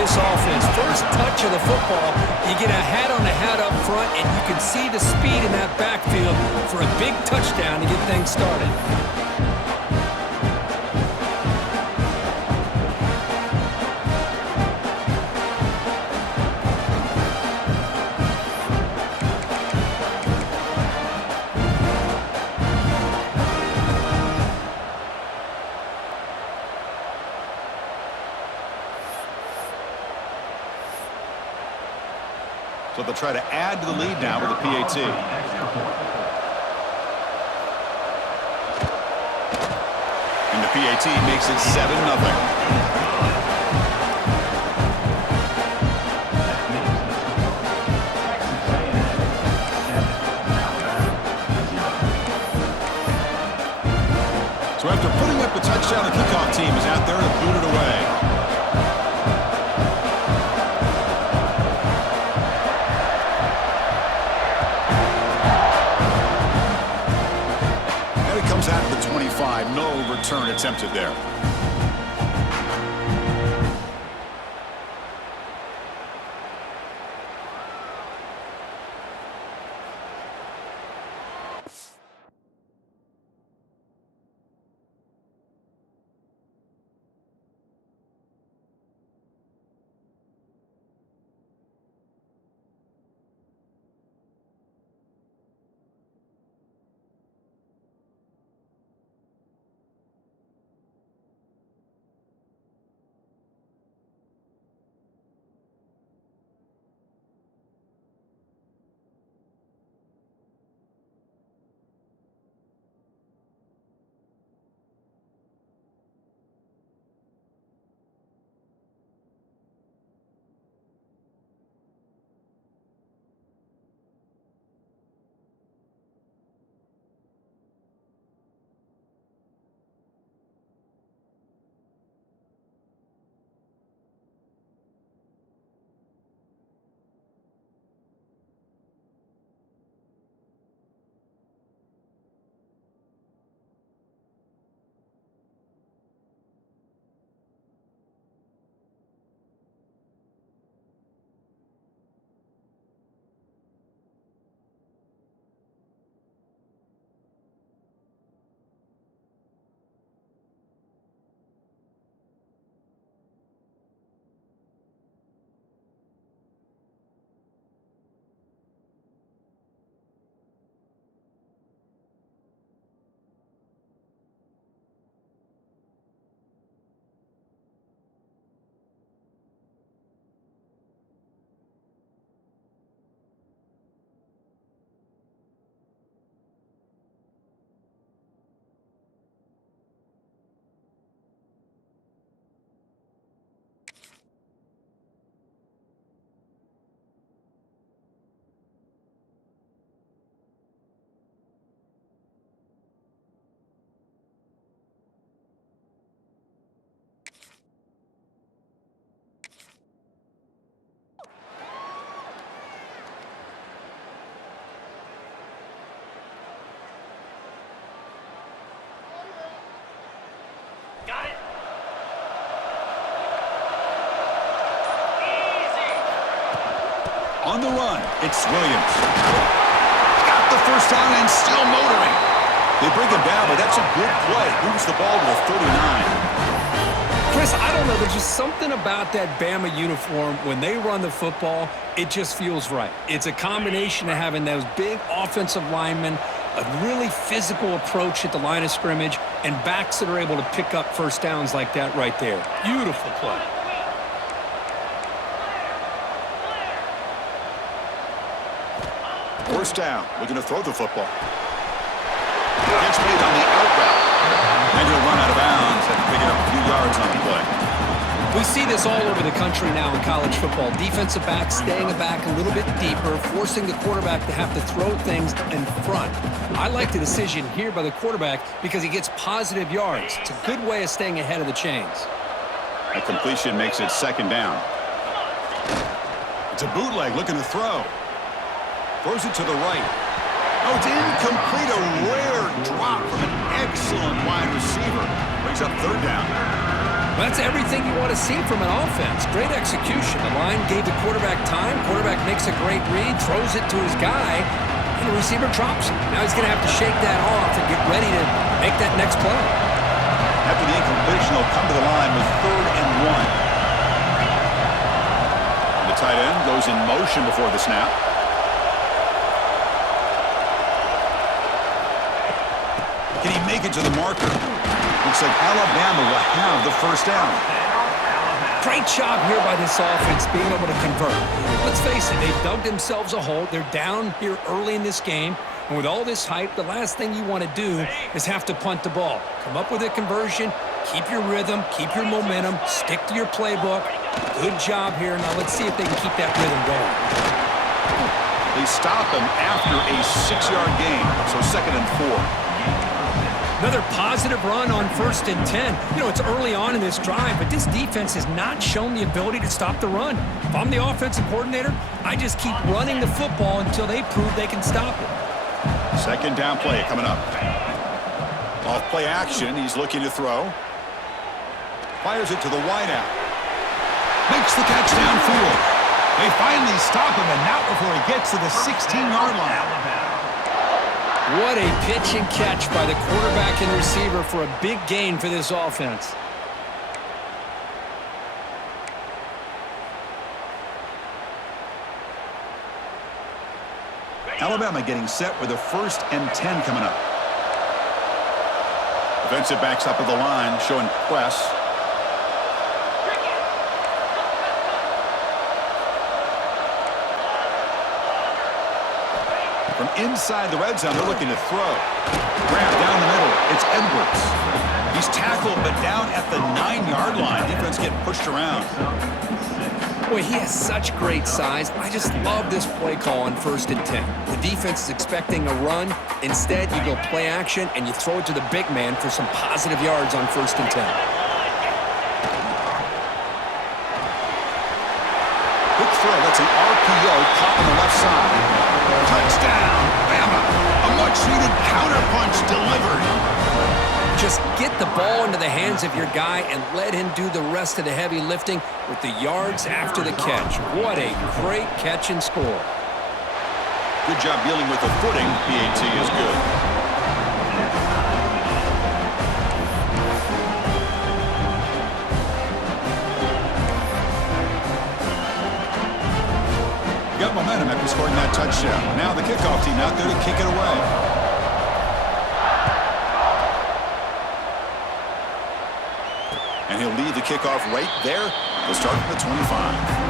this offense. First touch of the football, you get a hat-on-a-hat up front, and you can see the speed in that backfield for a big touchdown to get things started. So they'll try to add to the lead now with a PAT. And the PAT makes it 7-0. So after putting up the touchdown, the kickoff team is out there to boot it away. Comes out of the 25. No return attempted there. On the run, it's Williams. Got the first down and still motoring. They bring him down, but that's a good play. Moves the ball to the 39. Chris, I don't know. There's just something about that Bama uniform. When they run the football, it just feels right. It's a combination of having those big offensive linemen, a really physical approach at the line of scrimmage, and backs that are able to pick up first downs like that right there. Beautiful play. First down, looking to throw the football. Gets made on the out route. And he'll run out of bounds after picking up a few yards on the play. We see this all over the country now in college football. Defensive backs staying back a little bit deeper, forcing the quarterback to have to throw things in front. I like the decision here by the quarterback because he gets positive yards. It's a good way of staying ahead of the chains. A completion makes it second down. It's a bootleg looking to throw. Throws it to the right. Oh, it's incomplete. A rare drop from an excellent wide receiver. Brings up third down. That's everything you want to see from an offense. Great execution. The line gave the quarterback time. Quarterback makes a great read, throws it to his guy, and the receiver drops it. Now he's going to have to shake that off and get ready to make that next play. After the incompletion, they'll come to the line with 3rd and 1. The tight end goes in motion before the snap. Can he make it to the marker? Looks like Alabama will have the first down. Great job here by this offense being able to convert. Let's face it, they've dug themselves a hole. They're down here early in this game. And with all this hype, the last thing you want to do is have to punt the ball. Come up with a conversion, keep your rhythm, keep your momentum, stick to your playbook. Good job here. Now let's see if they can keep that rhythm going. They stop him after a 6-yard gain, so 2nd and 4. Another positive run on 1st and 10. You know, it's early on in this drive, but this defense has not shown the ability to stop the run. If I'm the offensive coordinator, I just keep running the football until they prove they can stop it. 2nd down play coming up. Off play action, he's looking to throw. Fires it to the wideout. Makes the catch downfield. They finally stop him, and not before he gets to the 16-yard line. What a pitch and catch by the quarterback and receiver for a big gain for this offense. Alabama getting set with a 1st and 10 coming up. Defensive backs up at the line, showing press. From inside the red zone, they're looking to throw. Grab down the middle. It's Edwards. He's tackled, but down at the 9-yard line. Defense getting pushed around. Boy, he has such great size. I just love this play call on 1st and 10. The defense is expecting a run. Instead, you go play action, and you throw it to the big man for some positive yards on 1st and 10. Quick throw. That's an RPO caught on the left side. Touchdown, Bama. A much-needed counterpunch delivered. Just get the ball into the hands of your guy and let him do the rest of the heavy lifting with the yards after the catch. What a great catch and score. Good job dealing with the footing. PAT is good. Got momentum after scoring that touchdown. Now the kickoff team out there to kick it away. And he'll lead the kickoff right there to start from the 25.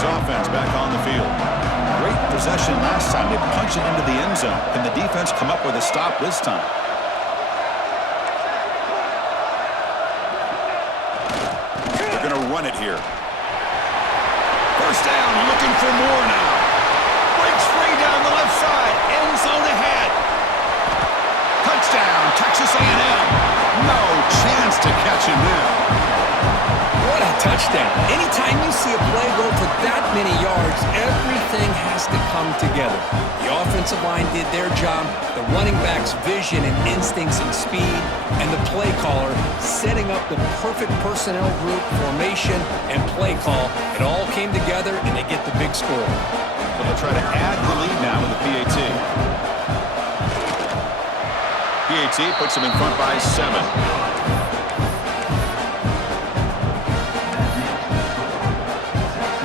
Offense back on the field. Great possession last time. They punched it into the end zone. Can the defense come up with a stop this time? They're going to run it here. First down, looking for more now. Breaks free down the left side. End zone ahead. Touchdown, Texas A&M. No chance to catch him there. What a touchdown. Anytime you see a play go for that many yards, everything has to come together. The offensive line did their job, the running back's vision and instincts and speed, and the play caller setting up the perfect personnel group, formation, and play call. It all came together, and they get the big score. So they'll try to add the lead now with the PAT. PAT puts them in front by 7.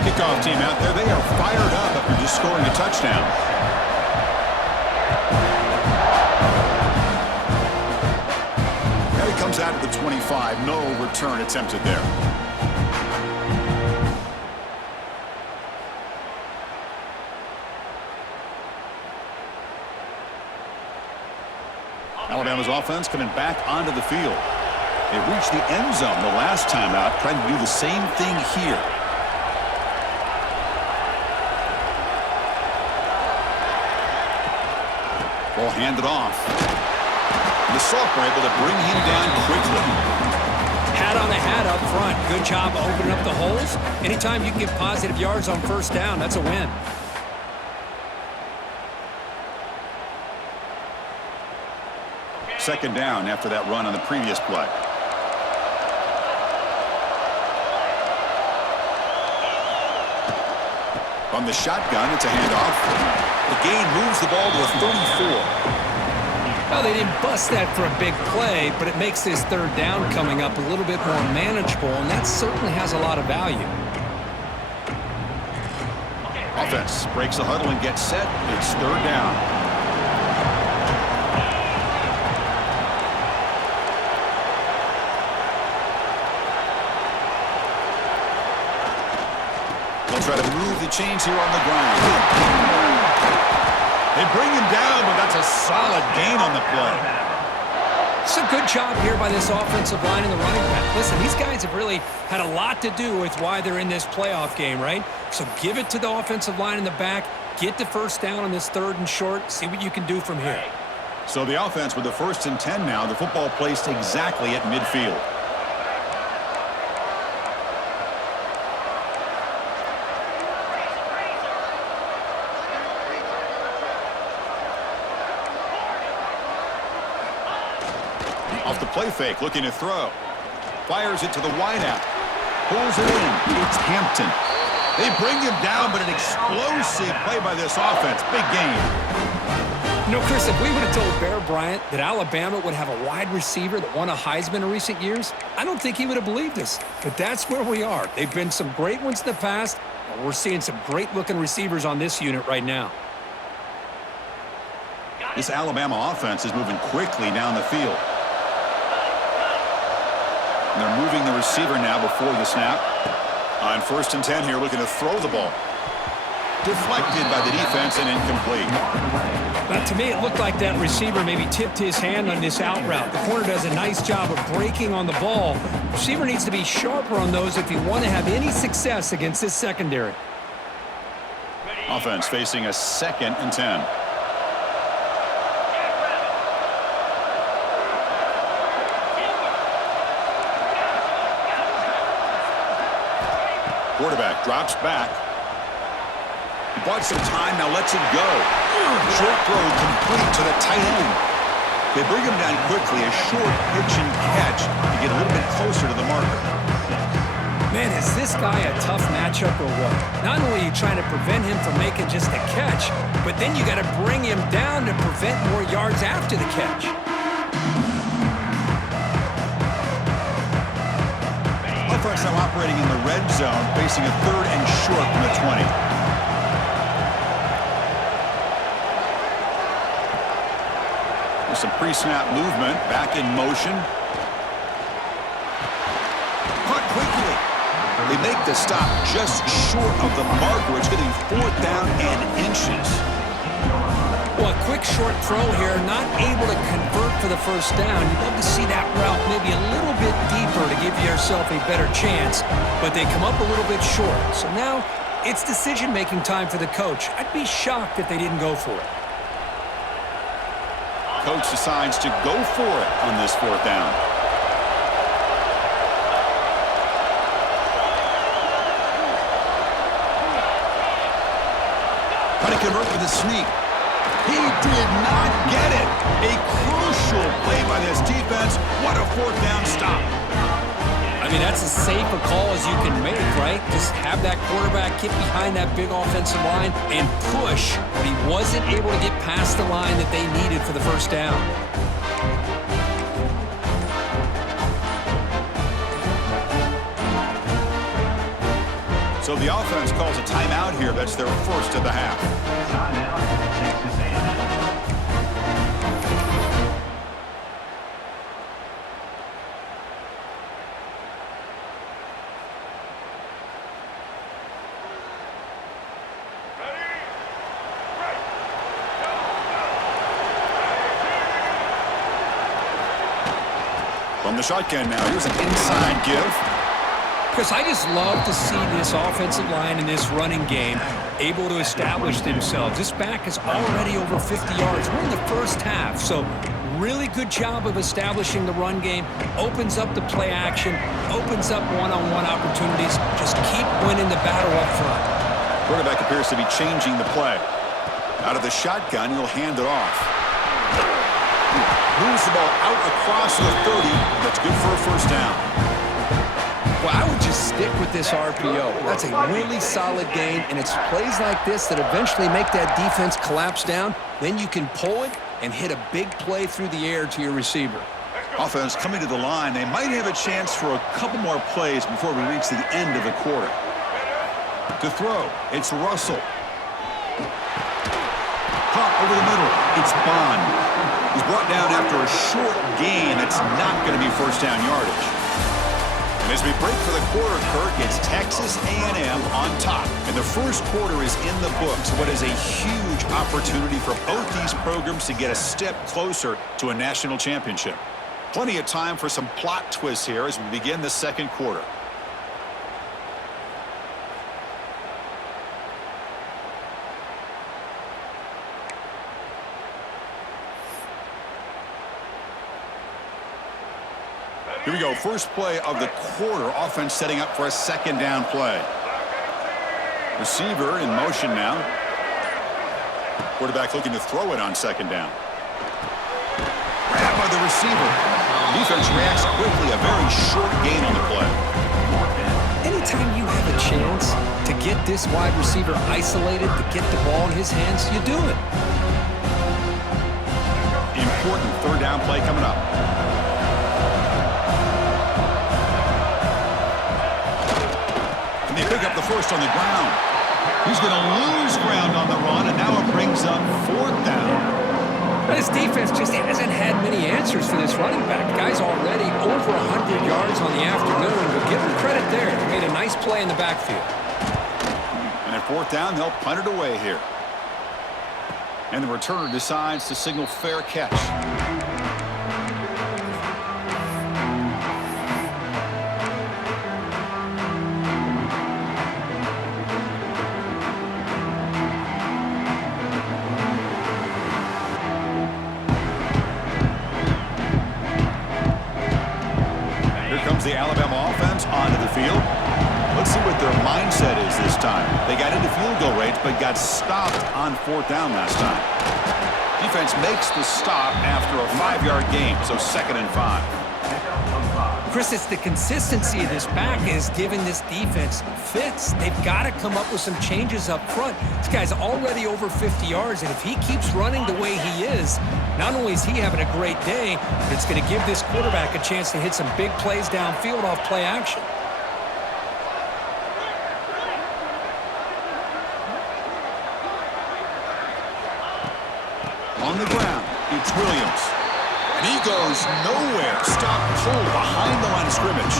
Kickoff team out there. They are fired up after just scoring a touchdown. There he comes out at the 25. No return attempted there. Alabama's offense coming back onto the field. They reached the end zone the last time out, trying to do the same thing here. Ball handed off. The Sock were able to bring him down quickly. Had Hat on the hat up front. Good job opening up the holes. Anytime you can get positive yards on first down, that's a win. Second down after that run on the previous play. From the shotgun, it's a handoff. The gain moves the ball to a 34. Well, they didn't bust that for a big play, but it makes this third down coming up a little bit more manageable, and that certainly has a lot of value. Offense breaks the huddle and gets set. It's third down. They'll try to move the chains here on the ground. They bring him down, but that's a solid gain on the play. It's a good job here by this offensive line and the running back. Listen, these guys have really had a lot to do with why they're in this playoff game, right? So give it to the offensive line in the back. Get the first down on this third and short. See what you can do from here. So the offense with the 1st and 10 now. The football placed exactly at midfield. Off the play fake, looking to throw. Fires it to the wideout. Pulls it in. It's Hampton. They bring him down, but an explosive play by this offense. Big game. You know, Chris, if we would have told Bear Bryant that Alabama would have a wide receiver that won a Heisman in recent years, I don't think he would have believed us. But that's where we are. They've been some great ones in the past, and we're seeing some great-looking receivers on this unit right now. This Alabama offense is moving quickly down the field. And they're moving the receiver now before the snap. On 1st and 10 here, looking to throw the ball. Deflected by the defense and incomplete. But to me, it looked like that receiver maybe tipped his hand on this out route. The corner does a nice job of breaking on the ball. The receiver needs to be sharper on those if you want to have any success against this secondary. Offense facing a 2nd and 10. Quarterback drops back. He bought some time, now lets it go. Short throw complete to the tight end. They bring him down quickly, a short pitch and catch to get a little bit closer to the marker. Man, is this guy a tough matchup or what? Not only are you trying to prevent him from making just a catch, but then you got to bring him down to prevent more yards after the catch. Offense now operating in the red zone, facing a 3rd and short from the 20. There's some pre-snap movement, back in motion. Caught quickly. They make the stop just short of the marker. It's getting 4th down and inches. Well, a quick short throw here, not able to convert for the first down. You'd love to see that route maybe a little bit deeper to give yourself a better chance, but they come up a little bit short. So now it's decision-making time for the coach. I'd be shocked if they didn't go for it. Coach decides to go for it on this 4th down. Trying to convert with a sneak. He did not get it. A crucial play by this defense. What a 4th down stop. I mean, that's as safe a call as you can make, right? Just have that quarterback get behind that big offensive line and push, but he wasn't able to get past the line that they needed for the first down. So the offense calls a timeout here. That's their first of the half. From the shotgun now, here's an inside give. Because I just love to see this offensive line in this running game able to establish themselves. This back is already over 50 yards. We're in the first half, so really good job of establishing the run game, opens up the play action, opens up one-on-one opportunities. Just keep winning the battle up front. Quarterback appears to be changing the play. Out of the shotgun, he'll hand it off. Moves the ball out across the 30. That's good for a first down. Well, I would just stick with this RPO. That's a really solid gain, and it's plays like this that eventually make that defense collapse down. Then you can pull it and hit a big play through the air to your receiver. Offense coming to the line. They might have a chance for a couple more plays before we reach the end of the quarter. To throw, it's Russell. Caught over the middle. It's Bond. He's brought down after a short gain. That's not going to be first down yardage. And as we break for the quarter, Kirk, it's Texas A&M on top. And the first quarter is in the books. What is a huge opportunity for both these programs to get a step closer to a national championship. Plenty of time for some plot twists here as we begin the second quarter. Here we go, first play of the quarter. Offense setting up for a second down play. Receiver in motion now. Quarterback looking to throw it on second down. Grab by the receiver. Defense reacts quickly. A very short gain on the play. Anytime you have a chance to get this wide receiver isolated, to get the ball in his hands, you do it. Important third down play coming up. They pick up the first on the ground. He's going to lose ground on the run, and now it brings up fourth down. This defense just hasn't had many answers for this running back. The guy's already over 100 yards on the afternoon, but give him credit there. He made a nice play in the backfield. And at fourth down, they'll punt it away here. And the returner decides to signal fair catch. The Alabama offense onto the field. Let's see what their mindset is this time. They got into field goal range, but got stopped on fourth down last time. Defense makes the stop after a 5-yard gain, so 2nd and 5. Chris, it's the consistency of this back is giving this defense fits. They've got to come up with some changes up front. This guy's already over 50 yards, and if he keeps running the way he is, not only is he having a great day, but it's going to give this quarterback a chance to hit some big plays downfield off play action. On the ground, it's Williams. And he goes nowhere. Stop pulled behind the line of scrimmage.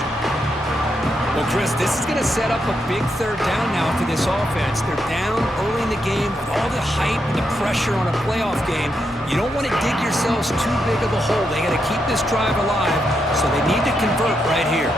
Well, Chris, this is going to set up a big third down now for this offense. They're down early in the game with all the hype and the pressure on a playoff game. You don't want to dig yourselves too big of a hole. They got to keep this drive alive, so they need to convert right here.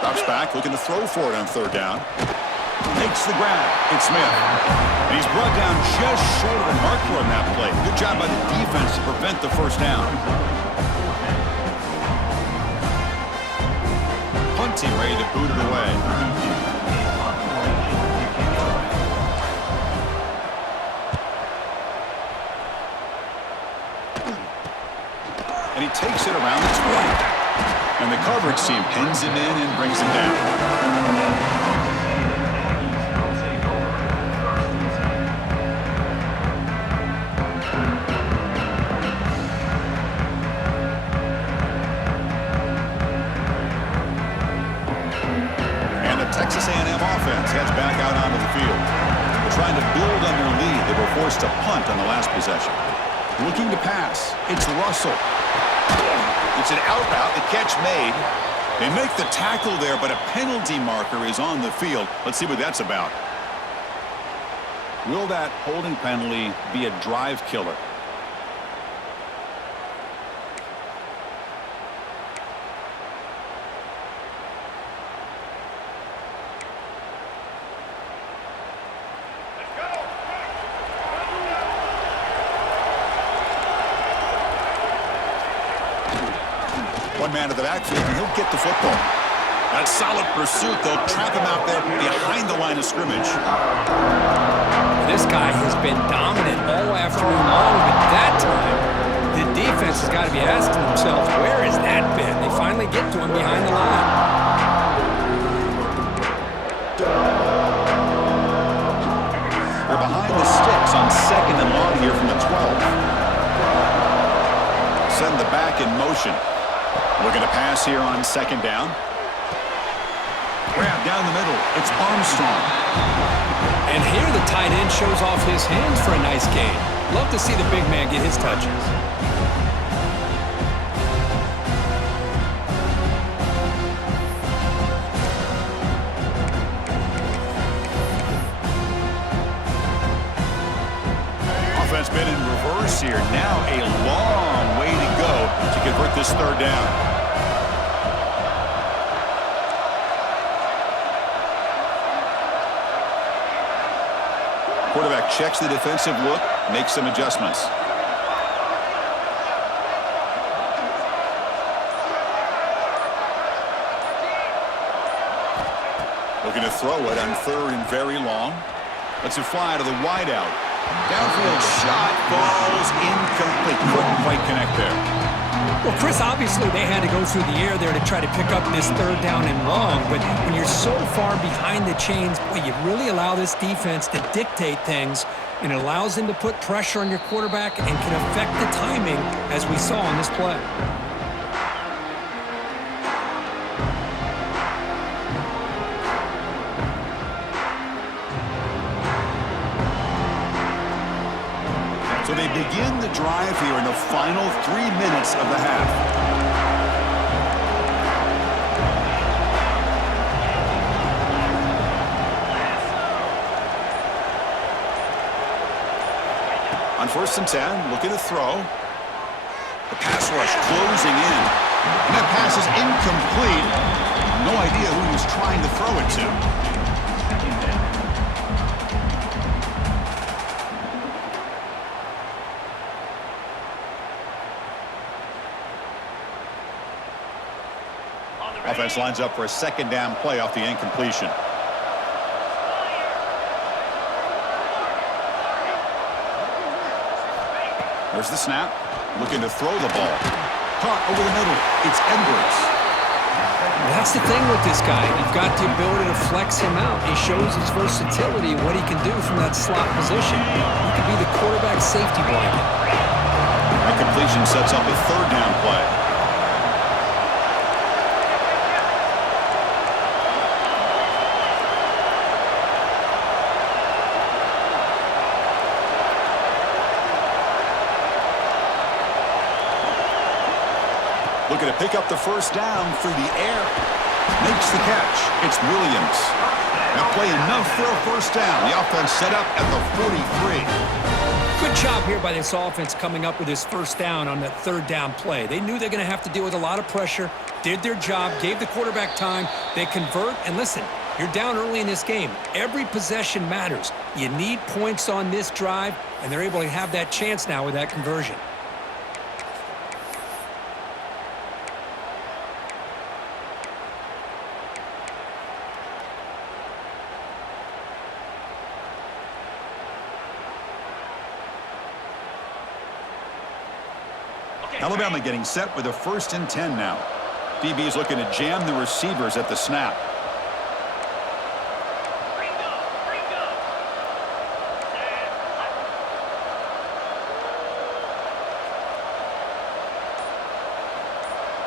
Drops back, looking to throw for it on third down. Makes the grab. It's Smith. And he's brought down just short of the marker on that play. Good job by the defense to prevent the first down. Punting, ready to boot it away. And he takes it around the 20. And the coverage team pins him in and brings him down. Texas A&M offense heads back out onto the field. They're trying to build on their lead. They were forced to punt on the last possession. Looking to pass. It's Russell. It's an out route. The catch made. They make the tackle there, but a penalty marker is on the field. Let's see what that's about. Will that holding penalty be a drive killer? One man to the backfield, and he'll get the football. That solid pursuit. They'll trap him out there behind the line of scrimmage. This guy has been dominant all afternoon long, but that time, the defense has got to be asking themselves, where has that been? They finally get to him behind the line. They're behind the sticks on 2nd and long here from the 12. Send the back in motion. Looking to pass here on 2nd down. Grab down the middle. It's Armstrong. And here the tight end shows off his hands for a nice gain. Love to see the big man get his touches. Offense been in reverse here. Now a long way to go to convert this 3rd down. Quarterback checks the defensive look, makes some adjustments. Looking to throw it on 3rd and very long. Lets it fly to the wideout. Downfield shot falls incomplete. Couldn't quite connect there. Well, Chris, obviously they had to go through the air there to try to pick up this 3rd down and long, but when you're so far behind the chains, boy, you really allow this defense to dictate things, and it allows them to put pressure on your quarterback and can affect the timing, as we saw on this play. So they begin the drive here in the final 3 minutes of the half. On 1st and 10, looking to throw. The pass rush closing in. And that pass is incomplete. No idea who he was trying to throw it to. Offense lines up for a 2nd down play off the incompletion. There's the snap. Looking to throw the ball. Caught over the middle. It's Edwards. That's the thing with this guy. You've got the ability to flex him out. He shows his versatility and what he can do from that slot position. He could be the quarterback safety blanket. That completion sets up a 3rd down play. Looking to pick up the 1st down through the air. Makes the catch. It's Williams. Now play enough for a 1st down. The offense set up at the 43. Good job here by this offense coming up with his 1st down on that 3rd down play. They knew they're going to have to deal with a lot of pressure, did their job, gave the quarterback time. They convert, and listen, you're down early in this game. Every possession matters. You need points on this drive, and they're able to have that chance now with that conversion. Alabama getting set with a 1st and 10 now. DB is looking to jam the receivers at the snap.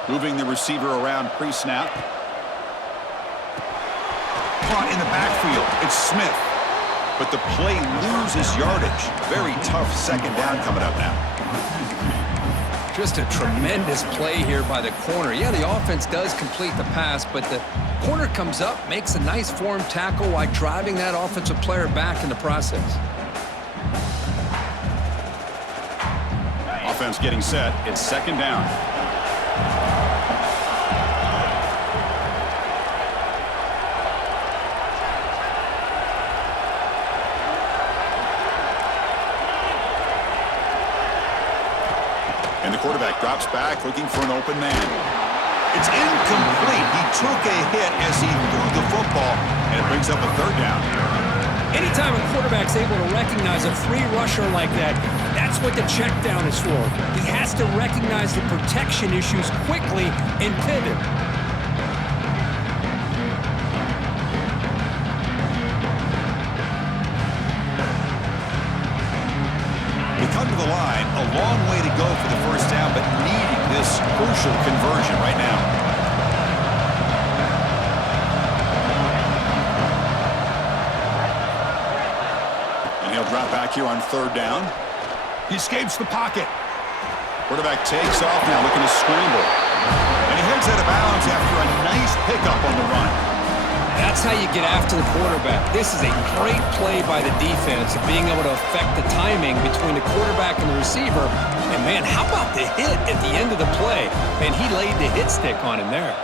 Moving the receiver around pre-snap. Caught in the backfield. It's Smith. But the play loses yardage. Very tough 2nd down coming up now. Just a tremendous play here by the corner. Yeah, the offense does complete the pass, but the corner comes up, makes a nice form tackle while driving that offensive player back in the process. Offense getting set. It's 2nd down. And the quarterback drops back looking for an open man. It's incomplete. He took a hit as he threw the football, and it brings up a third down. Anytime a quarterback's able to recognize a free rusher like that, that's what the check down is for. He has to recognize the protection issues quickly and pivot. We come to the line, a long way to go for the first down, but needing this crucial conversion right now. He'll drop back here on third down. He escapes the pocket. Quarterback takes off now, looking to scramble. And he heads out of bounds after a nice pickup on the run. That's how you get after the quarterback. This is a great play by the defense, being able to affect the timing between the quarterback and the receiver. And, man, how about the hit at the end of the play? Man, he laid the hit stick on him there.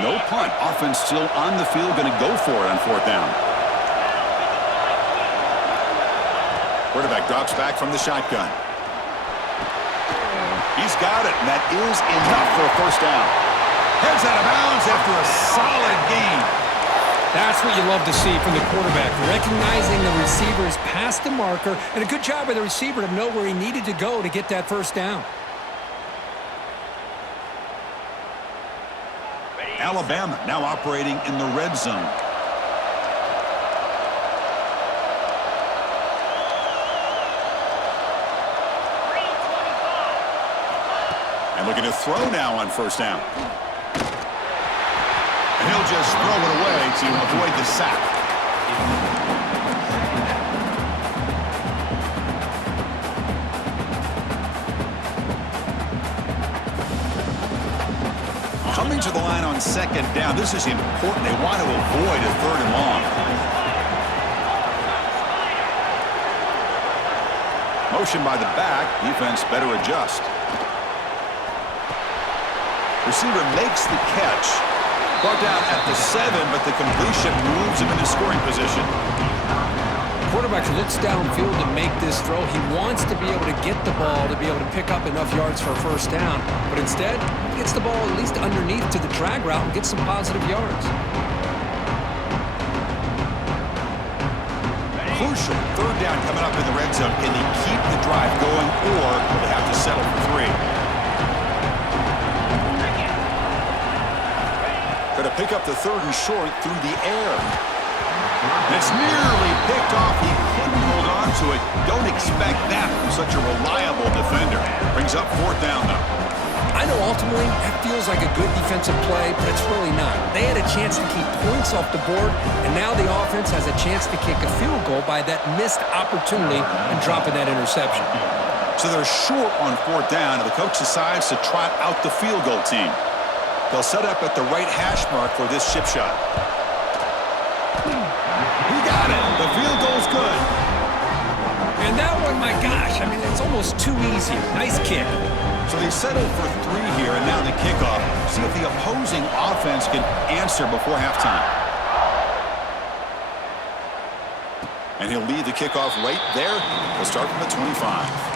No punt. Offense still on the field, going to go for it on fourth down. Quarterback drops back from the shotgun. He's got it, and that is enough for a first down. Heads out of bounds after a solid gain. That's what you love to see from the quarterback, recognizing the receiver's past the marker, and a good job by the receiver to know where he needed to go to get that first down. Alabama now operating in the red zone. And looking to throw now on first down. And he'll just throw it away to avoid the sack. Coming to the line on second down. This is important. They want to avoid a third and long. Motion by the back. Defense better adjust. Receiver makes the catch. Brought down at the 7, but the completion moves him into scoring position. Quarterback looks downfield to make this throw. He wants to be able to get the ball to be able to pick up enough yards for a first down, but instead, he gets the ball at least underneath to the drag route and gets some positive yards. Crucial third down coming up in the red zone. Can they keep the drive going, or will they have to settle for 3? Got to pick up the third and short through the air. And it's nearly picked off. He couldn't hold on to it. Don't expect that from such a reliable defender. Brings up fourth down, though. I know ultimately that feels like a good defensive play, but it's really not. They had a chance to keep points off the board, and now the offense has a chance to kick a field goal by that missed opportunity and dropping that interception. So they're short on fourth down, and the coach decides to trot out the field goal team. They'll set up at the right hash mark for this chip shot. He got it. The field goal's good. And that one, my gosh, I mean, it's almost too easy. Nice kick. So they settle for 3 here, and now the kickoff. See if the opposing offense can answer before halftime. And he'll lead the kickoff right there. He'll start from the 25.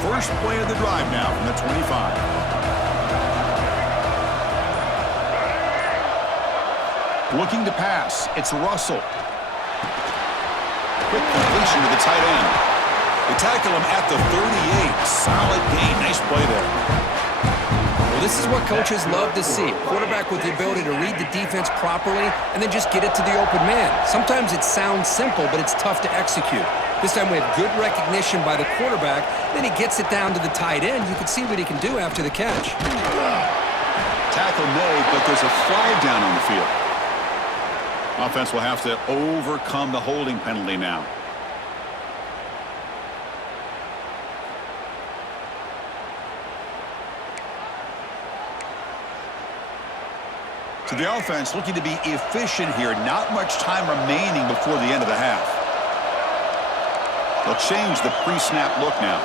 First play of the drive now from the 25. Looking to pass. It's Russell. Quick completion to the tight end. They tackle him at the 38. Solid gain. Nice play there. Well, this is what coaches love to see. Quarterback with the ability to read the defense properly and then just get it to the open man. Sometimes it sounds simple, but it's tough to execute. This time we have good recognition by the quarterback. Then he gets it down to the tight end. You can see what he can do after the catch. Tackle made, but there's a flag down on the field. Offense will have to overcome the holding penalty now. So the offense looking to be efficient here. Not much time remaining before the end of the half. They'll change the pre-snap look now.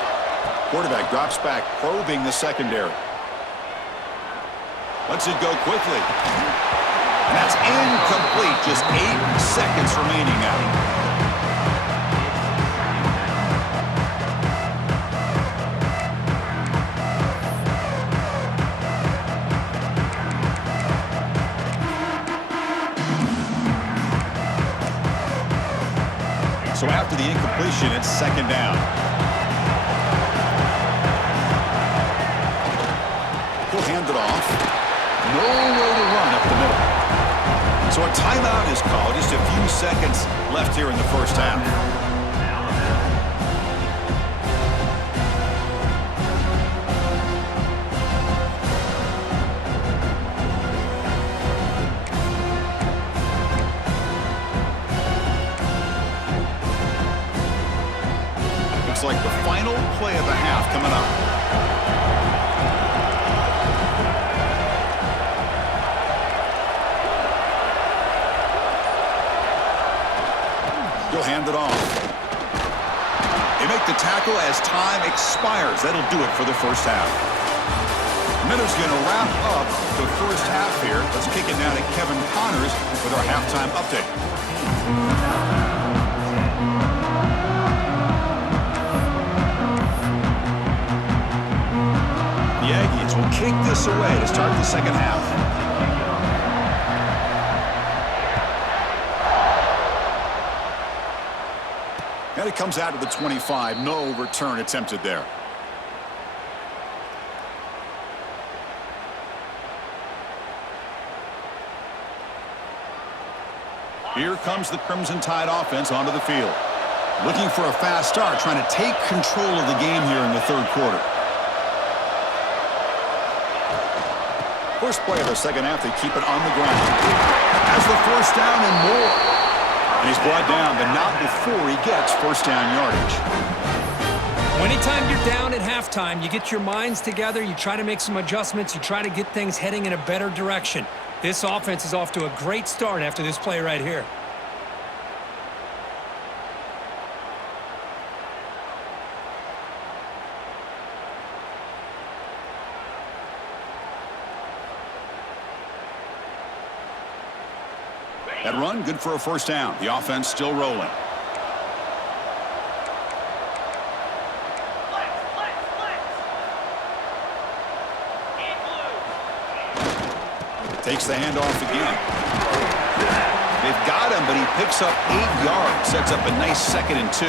Quarterback drops back, probing the secondary. Lets it go quickly. And that's incomplete. Just 8 seconds remaining now. So after the incompletion, it's second down. He'll hand it off. No way to run up the middle. So a timeout is called. Just a few seconds left here in the first half. Looks like the final play of the half coming up. He'll hand it off. They make the tackle as time expires. That'll do it for the first half. Miller's going to wrap up the first half here. Let's kick it now to Kevin Connors with our halftime update. The Aggies will kick this away to start the second half. And it comes out to the 25. No return attempted there. Here comes the Crimson Tide offense onto the field. Looking for a fast start, trying to take control of the game here in the third quarter. First play of the second half, they keep it on the ground. Has the first down and more. And he's brought down, but not before he gets first down yardage. Anytime you're down at halftime, you get your minds together, you try to make some adjustments, you try to get things heading in a better direction. This offense is off to a great start after this play right here. That run, good for a first down. The offense still rolling. Takes the handoff again. They've got him, but he picks up 8 yards. Sets up a nice 2nd and 2.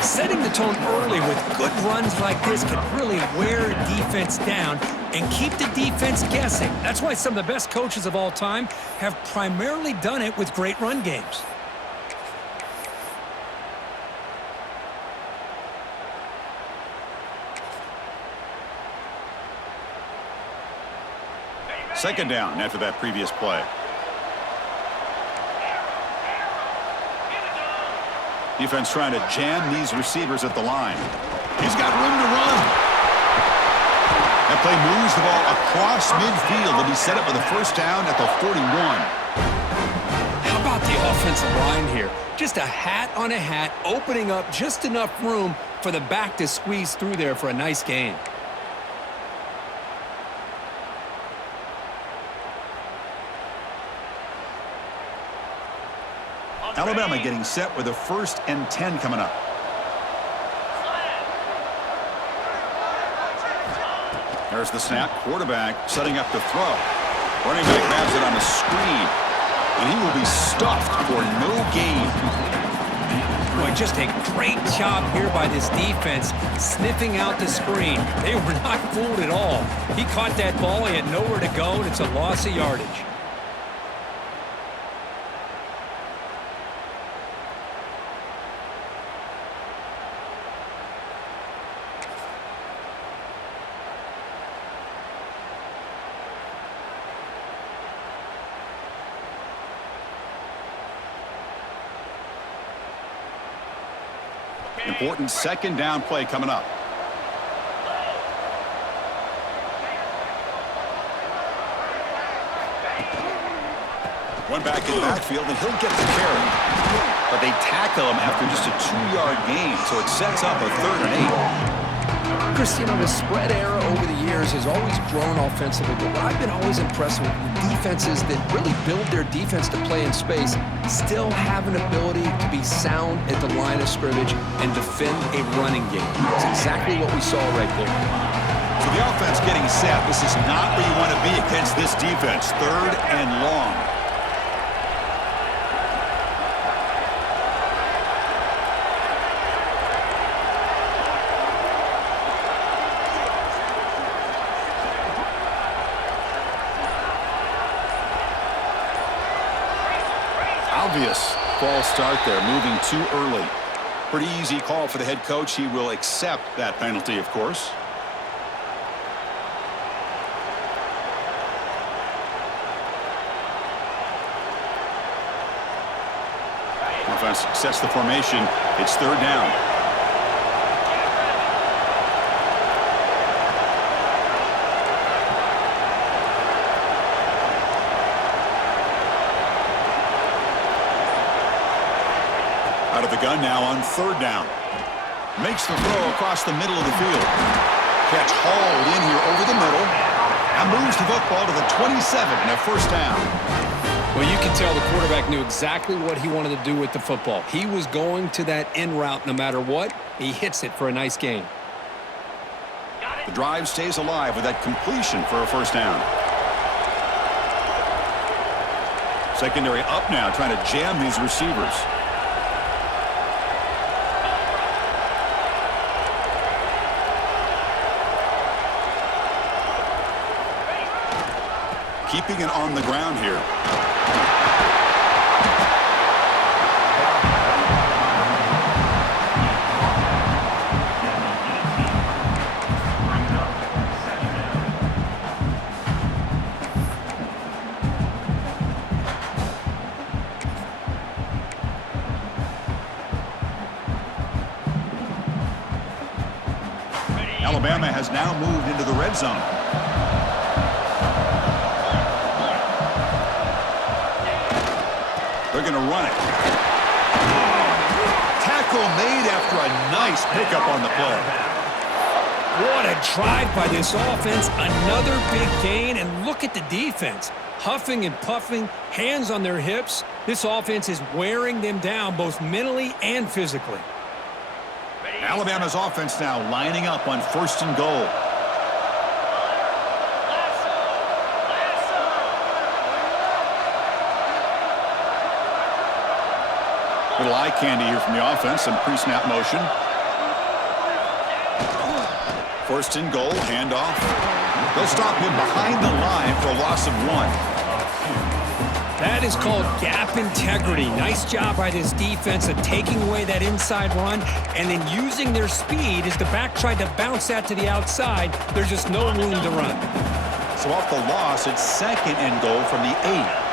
Setting the tone early with good runs like this can really wear a defense down and keep the defense guessing. That's why some of the best coaches of all time have primarily done it with great run games. Second down after that previous play. Defense trying to jam these receivers at the line. He's got room to run. That play moves the ball across midfield. They'll be set up with a first down at the 41. How about the offensive line here? Just a hat on a hat, opening up just enough room for the back to squeeze through there for a nice gain. Alabama getting set with a 1st and 10 coming up. There's the snap. Quarterback setting up to throw. Running back grabs it on the screen. And he will be stuffed for no gain. Boy, just a great job here by this defense, sniffing out the screen. They were not fooled at all. He caught that ball, he had nowhere to go, and it's a loss of yardage. Important second down play coming up. One back in the backfield, and he'll get the carry. But they tackle him after just a 2-yard gain, so it sets up a 3rd and 8. Chris, the spread era over the years has always grown offensively, but what I've been always impressed with the defenses that really build their defense to play in space still have an ability to be sound at the line of scrimmage and defend a running game. It's exactly what we saw right there. So the offense getting set. This is not where you want to be against this defense. 3rd and long. Obvious false start there, moving too early. Pretty easy call for the head coach. He will accept that penalty, of course. Offense sets the formation. It's 3rd down. Out of the gun now on 3rd down. Makes the throw across the middle of the field. Catch hauled in here over the middle. And moves the football to the 27 and a 1st down. Well, you can tell the quarterback knew exactly what he wanted to do with the football. He was going to that in route no matter what. He hits it for a nice gain. The drive stays alive with that completion for a 1st down. Secondary up now, trying to jam these receivers. Keeping it on the ground here. Alabama has now moved into the red zone. They're going to run it. Tackle made after a nice pickup on the play. What a drive by this offense. Another big gain, and look at the defense. Huffing and puffing, hands on their hips. This offense is wearing them down both mentally and physically. Alabama's offense now lining up on 1st and goal. Little eye candy here from the offense, some pre-snap motion. 1st and goal, handoff. They'll stop him behind the line for a loss of 1. That is called gap integrity. Nice job by this defense of taking away that inside run and then using their speed as the back tried to bounce that to the outside. There's just no room to run. So off the loss, it's 2nd and goal from the 8.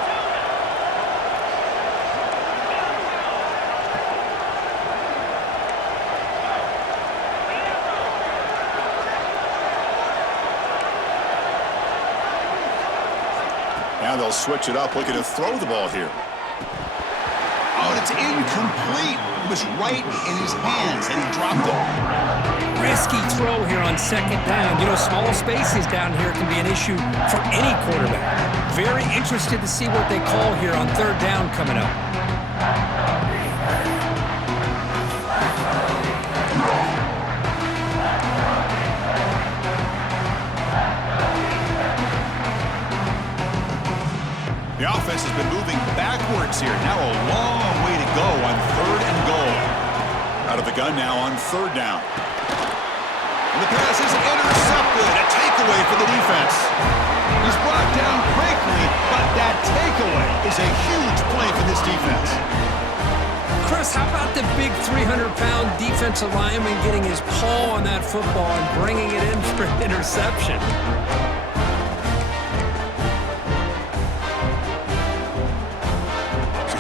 Now they'll switch it up, looking to throw the ball here. Oh, and it's incomplete. It was right in his hands, and he dropped it. Risky throw here on 2nd down. Small spaces down here can be an issue for any quarterback. Very interested to see what they call here on 3rd down coming up. The offense has been moving backwards here. Now a long way to go on 3rd and goal. Out of the gun now on 3rd down. And the pass is intercepted. A takeaway for the defense. He's brought down quickly, but that takeaway is a huge play for this defense. Chris, how about the big 300-pound defensive lineman getting his paw on that football and bringing it in for an interception?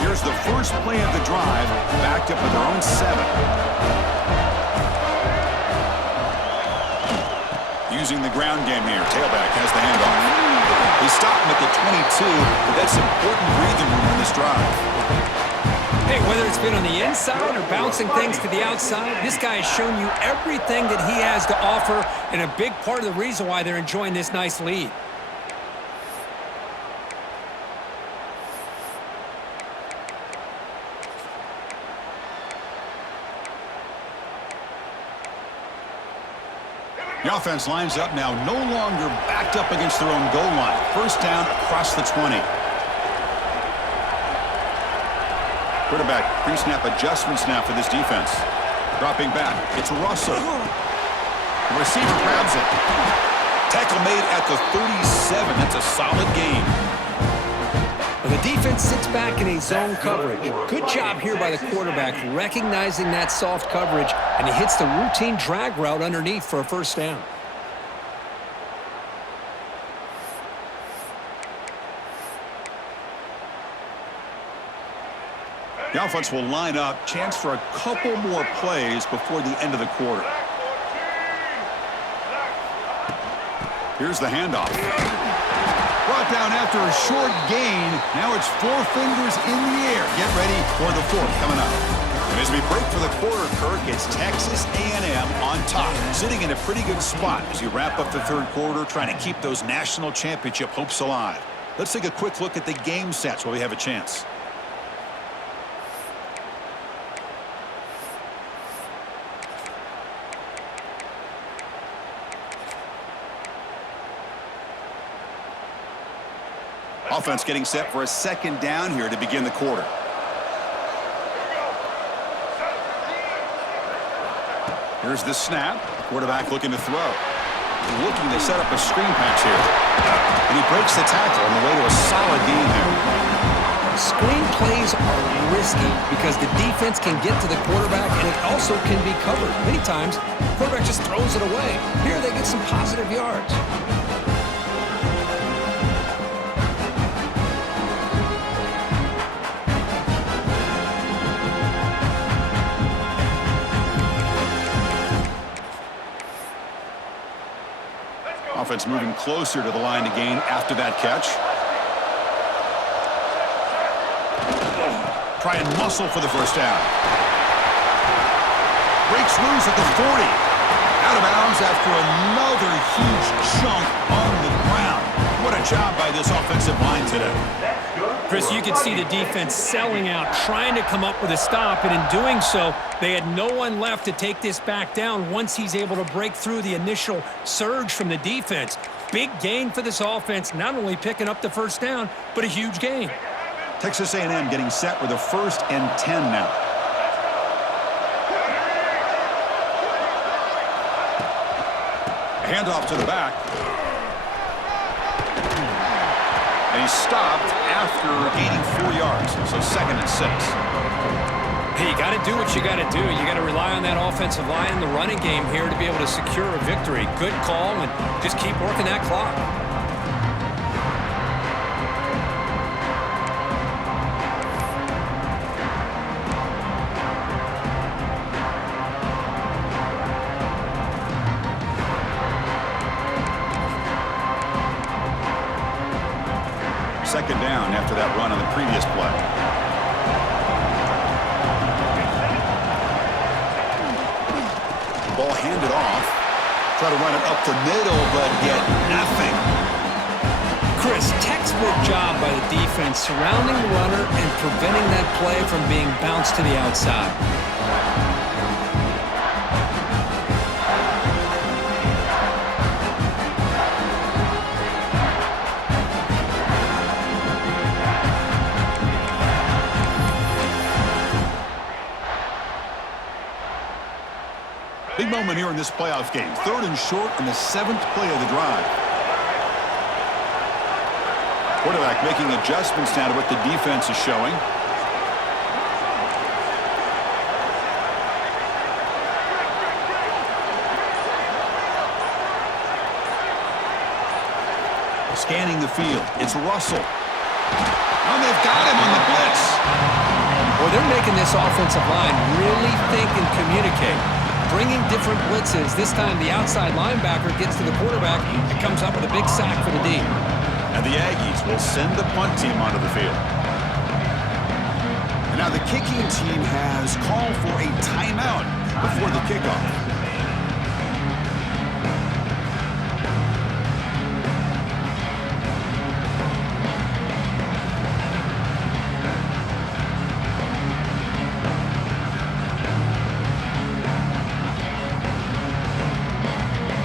Here's the first play of the drive, backed up with their own 7. Using the ground game here. Tailback has the handoff. They stop him at the 22, but that's important breathing room on this drive. Hey, whether it's been on the inside or bouncing things to the outside, this guy has shown you everything that he has to offer, and a big part of the reason why they're enjoying this nice lead. The offense lines up now, no longer backed up against their own goal line. First down across the 20. Quarterback pre-snap adjustments now for this defense. Dropping back, it's Russell. The receiver grabs it. Tackle made at the 37. That's a solid gain. Well, the defense sits back in a zone coverage. Good job here by the quarterback recognizing that soft coverage, and he hits the routine drag route underneath for a first down. The offense will line up. Chance for a couple more plays before the end of the quarter. Here's the handoff. Brought down after a short gain. Now it's 4 fingers in the air. Get ready for the fourth coming up. And as we break for the quarter, Kirk, it's Texas A&M on top, sitting in a pretty good spot as you wrap up the third quarter, trying to keep those national championship hopes alive. Let's take a quick look at the game stats while we have a chance. Offense getting set for a second down here to begin the quarter. Here's the snap. Quarterback looking to throw. Looking to set up a screen pass here. And he breaks the tackle on the way to a solid gain there. Screen plays are risky because the defense can get to the quarterback, and it also can be covered. Many times, the quarterback just throws it away. Here they get some positive yards. Offense moving closer to the line to gain after that catch. Try and muscle for the first down. Breaks loose at the 40. Out of bounds after another huge chunk on the ground. What a job by this offensive line today. Chris, you could see the defense selling out, trying to come up with a stop, and in doing so, they had no one left to take this back down once he's able to break through the initial surge from the defense. Big gain for this offense, not only picking up the first down, but a huge gain. Texas A&M getting set with a 1st and 10 now. Handoff to the back. And he's stopped after gaining 4 yards, so 2nd and 6. Hey, you got to do what you got to do. You got to rely on that offensive line in the running game here to be able to secure a victory. Good call, and just keep working that clock. Second down after that run on the previous play. Ball handed off. Try to run it up the middle, but get nothing. Chris, textbook job by the defense surrounding the runner and preventing that play from being bounced to the outside. Big moment here in this playoff game. 3rd and short in the 7th play of the drive. Quarterback making adjustments now to what the defense is showing. Scanning the field. It's Russell. Oh, they've got him on the blitz. Well, they're making this offensive line really think and communicate. Bringing different blitzes. This time the outside linebacker gets to the quarterback and comes up with a big sack for the D. And the Aggies will send the punt team onto the field. And now the kicking team has called for a timeout before the kickoff.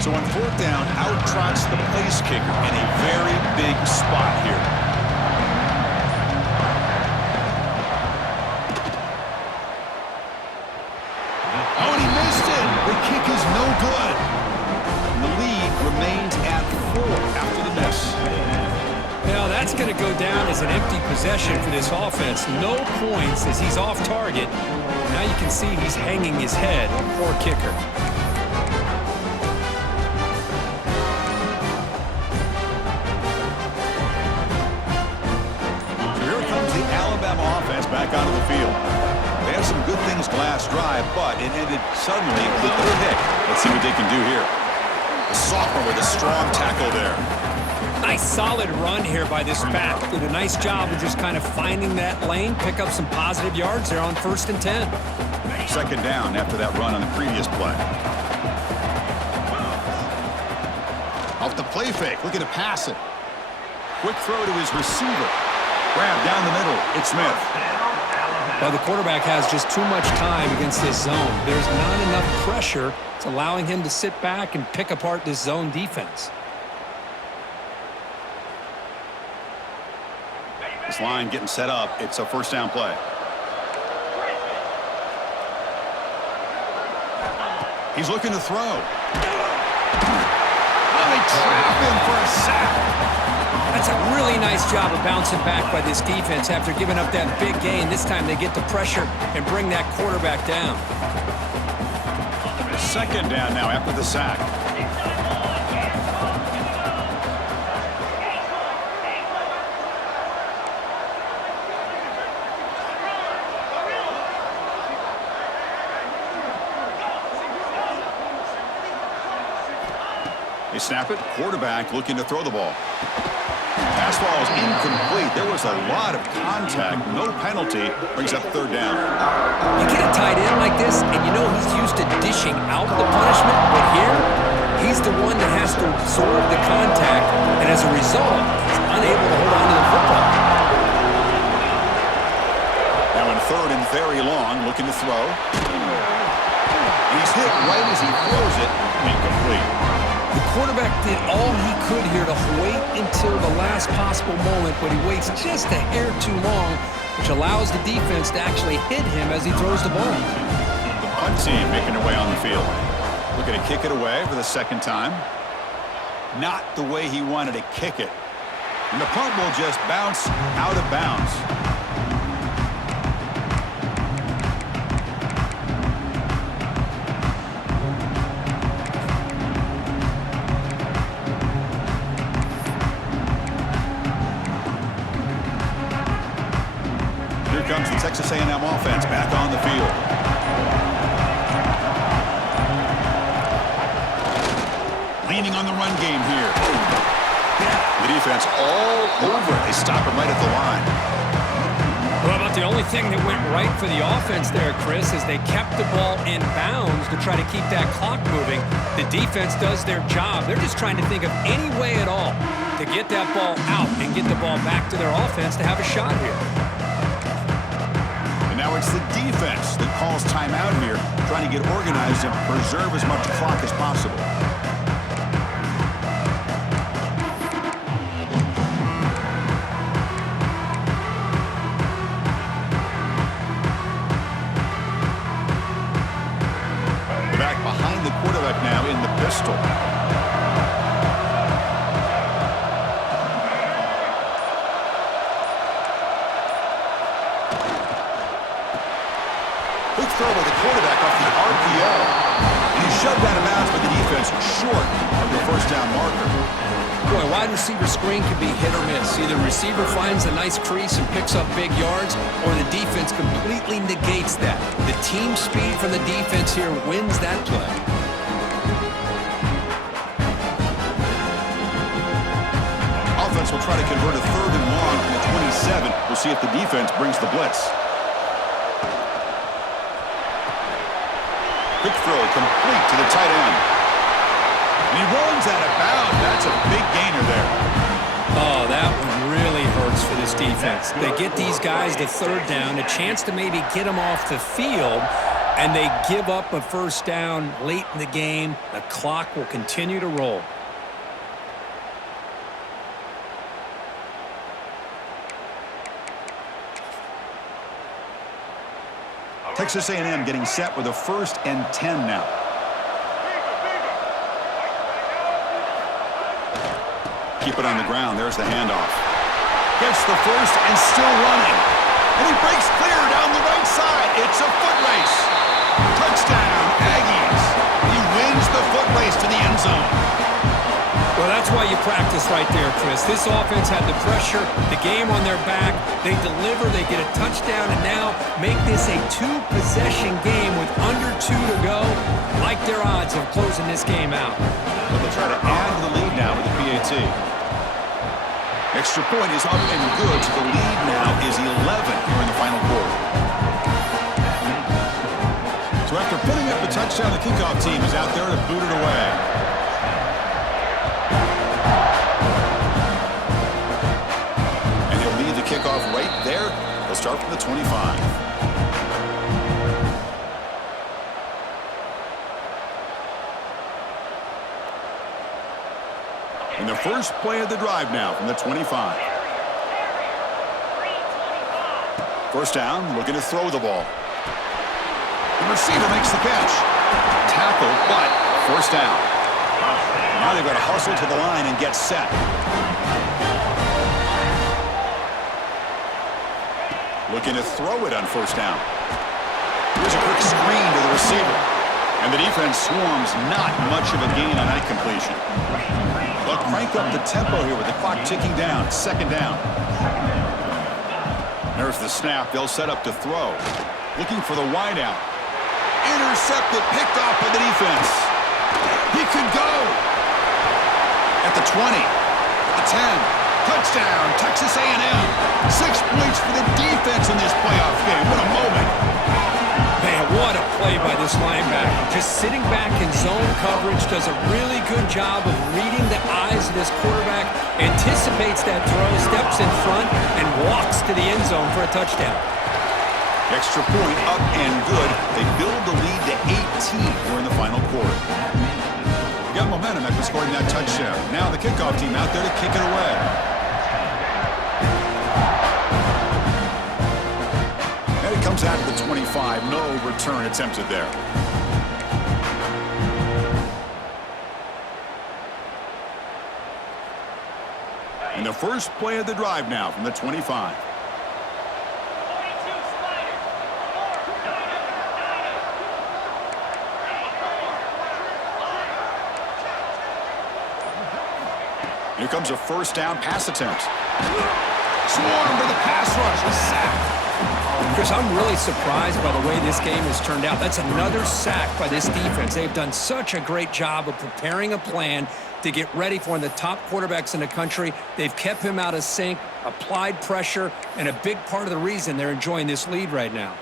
So on fourth down, out trots the place kicker in a very big spot here. Oh, and he missed it. The kick is no good. And the lead remains at 4 after the miss. Now that's going to go down as an empty possession for this offense. No points as he's off target. Now you can see he's hanging his head. Poor kicker. Offense back onto the field. They had some good things last drive, but it ended suddenly with their pick. Let's see what they can do here. The sophomore with a strong tackle there. Nice solid run here by this back. Did a nice job of just kind of finding that lane, pick up some positive yards there on 1st and 10. Second down after that run on the previous play. Off the play fake, looking to pass it. Quick throw to his receiver. Grab down the middle. It's Smith. Well, the quarterback has just too much time against this zone. There's not enough pressure. It's allowing him to sit back and pick apart this zone defense. This line getting set up. It's a first down play. He's looking to throw. Oh, they trap him for a sack. That's a really nice job of bouncing back by this defense after giving up that big gain. This time they get the pressure and bring that quarterback down. Second down now after the sack. They snap it. Quarterback looking to throw the ball. Pass ball is incomplete. There was a lot of contact. No penalty. Brings up third down. You get a tight end like this, and you know he's used to dishing out the punishment, but here, he's the one that has to absorb the contact, and as a result, he's unable to hold on to the football. Now in third and very long, looking to throw. He's hit right as he throws it. Incomplete. The quarterback did all he could here to wait until the last possible moment, but he waits just a hair too long, which allows the defense to actually hit him as he throws the ball. The punt team making their way on the field. Looking to kick it away for the second time. Not the way he wanted to kick it. And the punt will just bounce out of bounds. Comes the Texas A&M offense back on the field. Leaning on the run game here. The defense all over. They stop him right at the line. Well, about the only thing that went right for the offense there, Chris, is they kept the ball in bounds to try to keep that clock moving. The defense does their job. They're just trying to think of any way at all to get that ball out and get the ball back to their offense to have a shot here. Now it's the defense that calls timeout here, trying to get organized and preserve as much clock as possible. Back behind the quarterback now in the pistol. Throw by the quarterback off the RPO. And he's shoved out of bounds by the defense short of the first down marker. Boy, wide receiver screen can be hit or miss. Either the receiver finds a nice crease and picks up big yards, or the defense completely negates that. The team speed from the defense here wins that play. offense will try to convert a 3rd and long from the 27. We'll see if the defense brings the blitz. Quick throw complete to the tight end. And he runs out of bounds. That's a big gainer there. Oh, that one really hurts for this defense. They get these guys to 3rd down, a chance to maybe get them off the field, and they give up a 1st down late in the game. The clock will continue to roll. Texas A&M getting set with a 1st and 10 now. Keep it on the ground. There's the handoff. Gets the 1st and still running. And he breaks clear down the right side. It's a foot race. Touchdown, Aggies. He wins the foot race to the end zone. Well, that's why you practice right there, Chris. This offense had the pressure, the game on their back. They deliver, they get a touchdown, and now make this a 2-possession game with under 2 to go. Like their odds of closing this game out. Well, they'll try to add to the lead now with the PAT. Extra point is up and good, so the lead now is 11 here in the final quarter. So after putting up a touchdown, the kickoff team is out there to boot it away. Kickoff right there. They'll start from the 25. And the first play of the drive now from the 25. 1st down, looking to throw the ball. The receiver makes the catch. Tackle, but 1st down. Now they've got to hustle to the line and get set. Looking to throw it on 1st down. Here's a quick screen to the receiver. And the defense swarms, not much of a gain on that completion. They'll crank up the tempo here with the clock ticking down. 2nd down. There's the snap. They'll set up to throw. Looking for the wideout. Intercepted, picked off by the defense. He could go. At the 20. The 10. Touchdown, Texas A&M. 6 points for the defense in this playoff game. What a moment. Man, what a play by this linebacker. Just sitting back in zone coverage, does a really good job of reading the eyes of this quarterback, anticipates that throw, steps in front, and walks to the end zone for a touchdown. Extra point up and good. They build the lead to 18 here in the final quarter. Got momentum after scoring that touchdown. Now the kickoff team out there to kick it away. And it comes out to the 25. No return attempted there. And the first play of the drive now from the 25. Here comes a 1st down pass attempt. Swarm to the pass rush. A sack. Chris, I'm really surprised by the way this game has turned out. That's another sack by this defense. They've done such a great job of preparing a plan to get ready for one of the top quarterbacks in the country. They've kept him out of sync, applied pressure, and a big part of the reason they're enjoying this lead right now.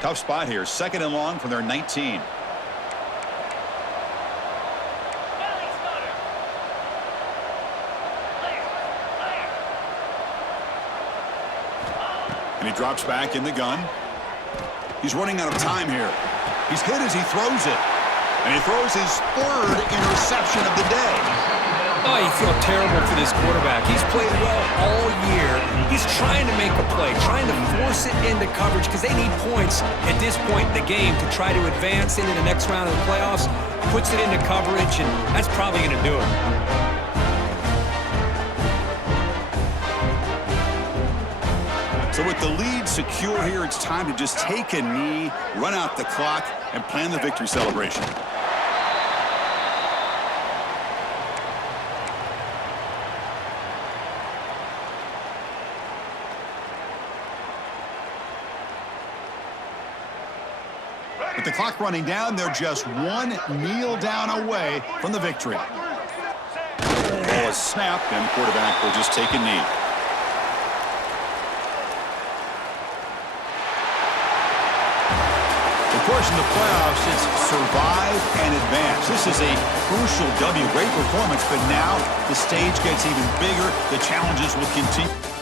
Tough spot here. 2nd and long from their 19. And he drops back in the gun. He's running out of time here. He's hit as he throws it. And he throws his 3rd interception of the day. Oh, you feel terrible for this quarterback. He's played well all year. He's trying to make a play, trying to force it into coverage because they need points at this point in the game to try to advance into the next round of the playoffs. Puts it into coverage, and that's probably going to do it. So with the lead secure here, it's time to just take a knee, run out the clock, and plan the victory celebration. With the clock running down, they're just one kneel down away from the victory. Oh, snap, and quarterback will just take a knee. Of course, in the playoffs, it's survive and advance. This is a crucial W. Great performance, but now the stage gets even bigger. The challenges will continue.